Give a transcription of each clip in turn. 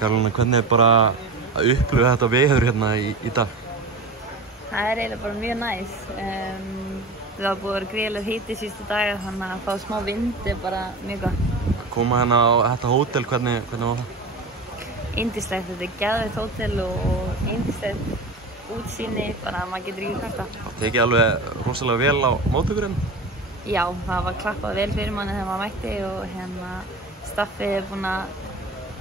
Karolína, hvernig er bara að upplifa þetta veður hérna í dag? Það er eiginlega bara mjög næs. Það var búið að vera gríðarlegur hiti síðustu daga, þannig að fá smá vind er bara mjög gott. Að koma hérna á þetta hótel, hvernig var það? Yndislegt, þetta er geðveikt hótel og yndislegt útsýni, bara maður getur ekki kvarta. Það tekið alveg rosalega vel á móttökurinn? Já, það var klappað vel fyrir manni þegar maður mætti og staffið er búin að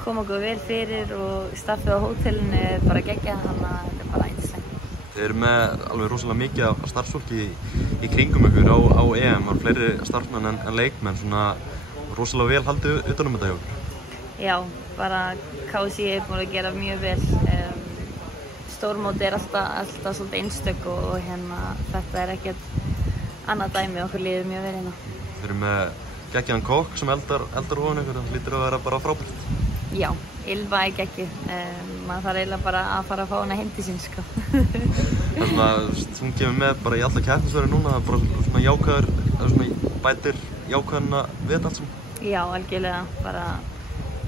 koma okkur vel fyrir og staffið á hótelinu er bara geggjað, þannig að þetta er bara yndislegt. Þið eru með alveg rosalega mikið af starfsfólki í kringum ykkur á EM, var fleiri starfsmenn en leikmenn, svona rosalega vel haldið utan þetta hjá ykkur. Já, bara KSÍ er búin að gera mjög vel. Stórmóti er alltaf svolítið einstök og þetta er ekkert annað dæmi, okkur líður mjög vel hérna. Þið eru með geggjaðan kokk sem eldar ofan ykkur, það lítur að vera bara frábært. Já, Ylva er geggjuð. Maður þarf eiginlega bara að fara að fá hana heim til sín, sko. Þannig að hún kemur með bara í alla keppnisverði núna, það er bara svona jákvæður, svona bætir jákvæðina við þetta allt saman. Já, algjörlega, bara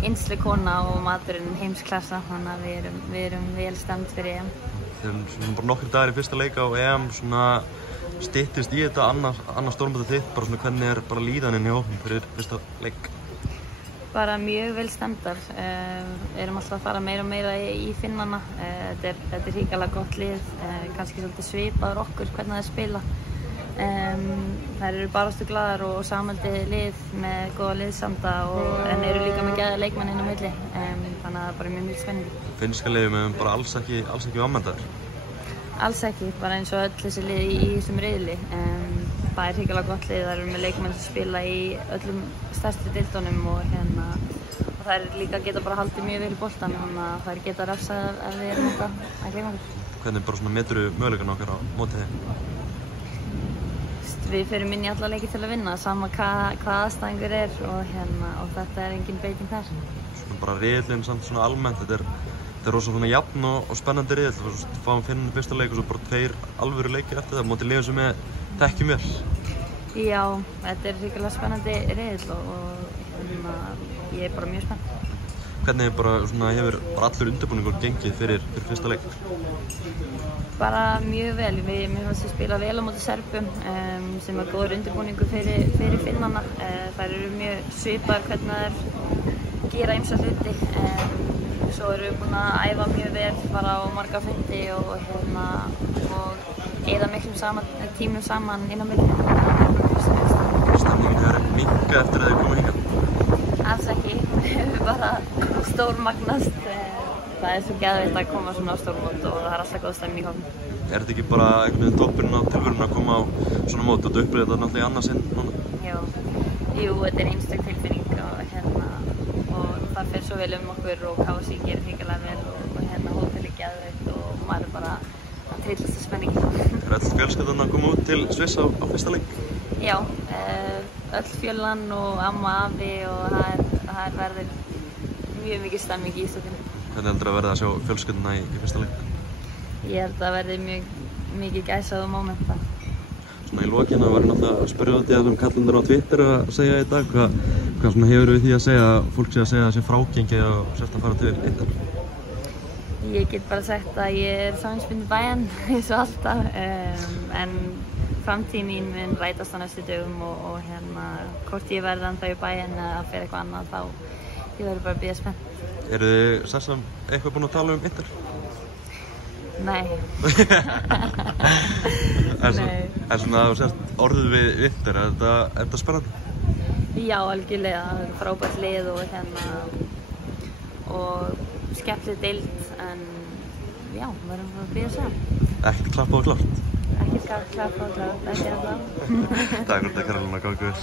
ynsleg kona og maturinn heimsklassa, þannig að við erum vel stemd fyrir EM. Þeir eru svona bara nokkri dagar í fyrsta leik á EM, svona styttist í þetta annað stórmótið þitt, bara svona hvernig er bara líðanin hjá hópnum fyrir fyrsta leik? Bara mjög vel stemmdar. Erum alltaf að fara meira og meira í Finnana. Þetta er hrikalega gott lið, kannski svolítið svipaður okkur hvernig það spila. Þær eru barastu glaðar og samhaldið lið með góða liðsanda en eru líka með geðja leikmenn inn á milli. Þannig að það er bara mjög spennandi. Finnska liðið með bara alls ekki ámenntaður? Alls ekki, bara eins og öll þessi lið í þessum riðli. Það er hrikalega gott lið, það eru með leikmenn sem spila í öllum stærstu deildunum og þær líka geta bara haldið mjög vel í boltann, þannig að þær geta refsað ef við erum eitthvað að gleyma okkur. Hvernig bara svona meturðu möguleikana okkar á mótið þeim? Við förum inn í alla leiki til að vinna, sama hvað aðstæðingur er og þetta er engin beiting þar. Svona bara riðillinn samt svona almennt, þetta er rosa svona jafn og spennandi riðill. Við fáum Finnum fyrsta leik og svo bara 2 alvöru leikir eftir það, mótið liðum sem við þekkjum vel. Já, þetta er hrikalega spennandi riðill og ég er bara mjög spennt. Hvernig hefur bara allur undirbúningur gengið fyrir fyrsta leik? Bara mjög vel. Mér fannst við spila vel á móti Serbum sem er góður undirbúningur fyrir Finnana. Þær eru mjög svipaðar hvernig þær gera ýmsa hluti. Svo erum við búin að æfa mjög vel, fara á marga fundi og eyða miklum tímum saman inn á milli. Stemningin hefur minnkað eftir að þið komið hingað? Alls ekki, við höfum bara stórmagnast. Það er svo geðveikt að koma svona á stórmót og það er alltaf góð stemning í hópnum. Er þetta ekki bara einhvern veginn toppurinn á tilverunni að koma á svona mót og þú upplifir þetta náttúrulega í annað sinn núna? Jú, þetta er einstök tilfinning og það fer svo vel okkur og KSÍ gerir hrikalega vel og hótel er geðveikt og maður er bara að trillast í spenningi. Er öll fjölskyldan að koma út til Sviss á fyrsta leik? Já, öll fjöldan og amma, afi og það verður mjög mikið stemming í ístöðinu. Hvernig heldur að verða að sjá fjölskylduna í fyrsta leik? Ég held að það verði mjög mikið gæsað og mómenta. Svona í lokina var ég náttúrulega að spyrja út í að kallendur á Twitter að segja í dag. Hvað hefur við því að segja að fólk sé að segja að það sé frágengið og sért að fara til Inter? Ég get bara sagt að ég er samvinnspinn Bayern eins og alltaf, en framtíð mín mun rætast á næstu dögum og hvort ég verði ennþá í Bayern eða fyrir eitthvað annað þá ég verður bara að bíða spennt. Eru þið Sessa eitthvað búin að tala um Inter? Nei. En svona þú sért orðið við Inter, er þetta spennandi? Já, algjörlega. Það er frábært lið og skemmtileg deild, en já, verðum bara að bíða að segja. Ekkert klappað og klárt? Ekkert klappað og klárt, ekki ennþá. Takk fyrir þetta, Karolína, gangi vel.